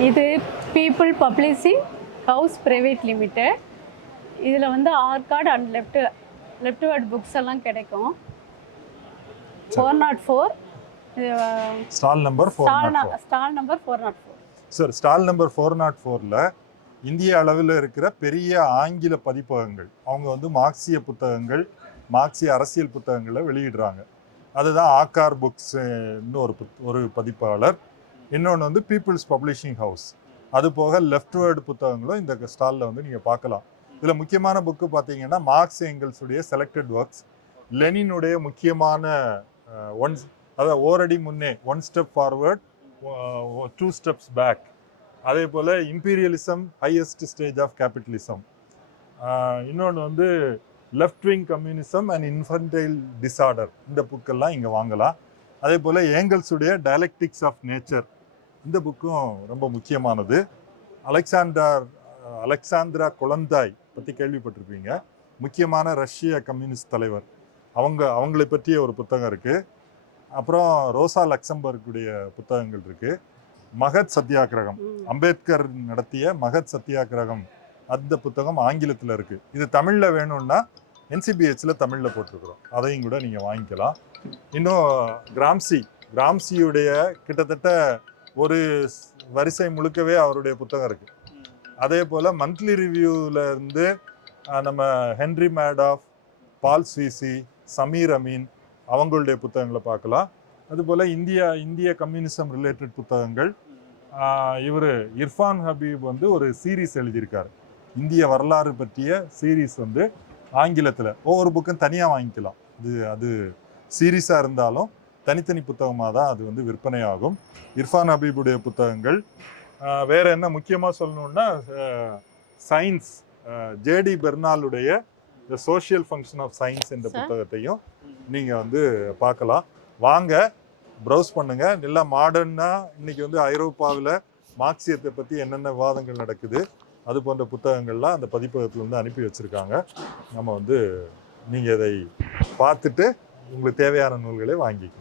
இது people publishing house private limited இதில் வந்து Arcot and left left word books எல்லாம் கிடைக்கும். Four naught four stall number stall number four naught four sir stall number four naught ஃபோரில் இந்திய அளவில் இருக்கிற பெரிய ஆங்கில பதிப்பகங்கள் அவங்க வந்து மார்க்சிய புத்தகங்கள் மார்க்சிய அரசியல் புத்தகங்களை வெளியிடுறாங்க. அதுதான் ஆக்கார் புக்ஸ்னு ஒரு ஒரு பதிப்பாளர். இன்னொன்று வந்து பீப்புள்ஸ் பப்ளிஷிங் ஹவுஸ். அது போக லெஃப்ட் வேர்டு புத்தகங்களும் இந்த ஸ்டாலில் வந்து நீங்கள் பார்க்கலாம். இதில் முக்கியமான புக்கு பார்த்தீங்கன்னா மார்க்ஸ் எங்கல்ஸுடைய செலக்டட் ஒர்க்ஸ் லெனினுடைய முக்கியமான ஒன் அதான் ஓரடி முன்னே one step forward two steps back அதே போல் imperialism highest stage of capitalism இன்னொன்று வந்து left wing communism and infantile disorder இந்த புக்கெல்லாம் இங்கே வாங்கலாம். அதே போல் ஏங்கல்ஸுடைய டயலெக்டிக்ஸ் ஆஃப் நேச்சர் இந்த புக்கும் ரொம்ப முக்கியமானது. அலெக்சாண்டர் அலெக்சாந்திரா குழந்தாய் பற்றி கேள்விப்பட்டிருப்பீங்க. முக்கியமான ரஷ்ய கம்யூனிஸ்ட் தலைவர். அவங்க அவங்களை பற்றிய ஒரு புத்தகம் இருக்குது அப்புறம் ரோசா லக்சம்பர்க்குடைய புத்தகங்கள் இருக்குது மகத் சத்தியாகிரகம் அம்பேத்கர் நடத்திய மகத் சத்தியாகிரகம் அந்த புத்தகம் ஆங்கிலத்தில் இருக்குது இது தமிழில் வேணும்னா என்சிபிஹெச்சில் தமிழில் போட்டிருக்கிறோம். அதையும் கூட நீங்கள் வாங்கிக்கலாம். இன்னும் கிராம்சி. கிராம்சியுடைய கிட்டத்தட்ட ஒரு வரிசை முழுக்கவே அவருடைய புத்தகம் இருக்குது அதே போல் மந்த்லி ரிவ்யூவில் இருந்து நம்ம Henry Madoff Paul Sweezy Samir Amin அவங்களுடைய புத்தகங்களை பார்க்கலாம். அதுபோல் இந்தியா இந்திய கம்யூனிசம் ரிலேட்டட் புத்தகங்கள். இவர் இர்ஃபான் ஹபீப் வந்து ஒரு சீரீஸ் எழுதியிருக்காரு. இந்திய வரலாறு பற்றிய சீரீஸ் வந்து ஆங்கிலத்தில். ஒவ்வொரு புக்கும் தனியாக வாங்கிக்கலாம். இது அது சீரீஸாக இருந்தாலும் தனித்தனி புத்தகமாக தான் அது வந்து விற்பனையாகும். இர்ஃபான் ஹபீபுடைய புத்தகங்கள். வேறு என்ன முக்கியமாக சொல்லணுன்னா science JD பெர்னாலுடைய the social function of science என்ற. புத்தகத்தையும் நீங்கள் வந்து பார்க்கலாம். வாங்க ப்ரௌஸ் பண்ணுங்க. நல்லா மாடர்னாக இன்னைக்கு வந்து ஐரோப்பாவில் மார்க்சியத்தை பற்றி என்னென்ன விவாதங்கள் நடக்குது அது போன்ற புத்தகங்கள்லாம் அந்த பதிப்பகத்துல இருந்து அனுப்பி வச்சுருக்காங்க. நம்ம வந்து நீங்கள் இதை பார்த்துட்டு உங்களுக்கு தேவையான நூல்களை வாங்கிக்கணும்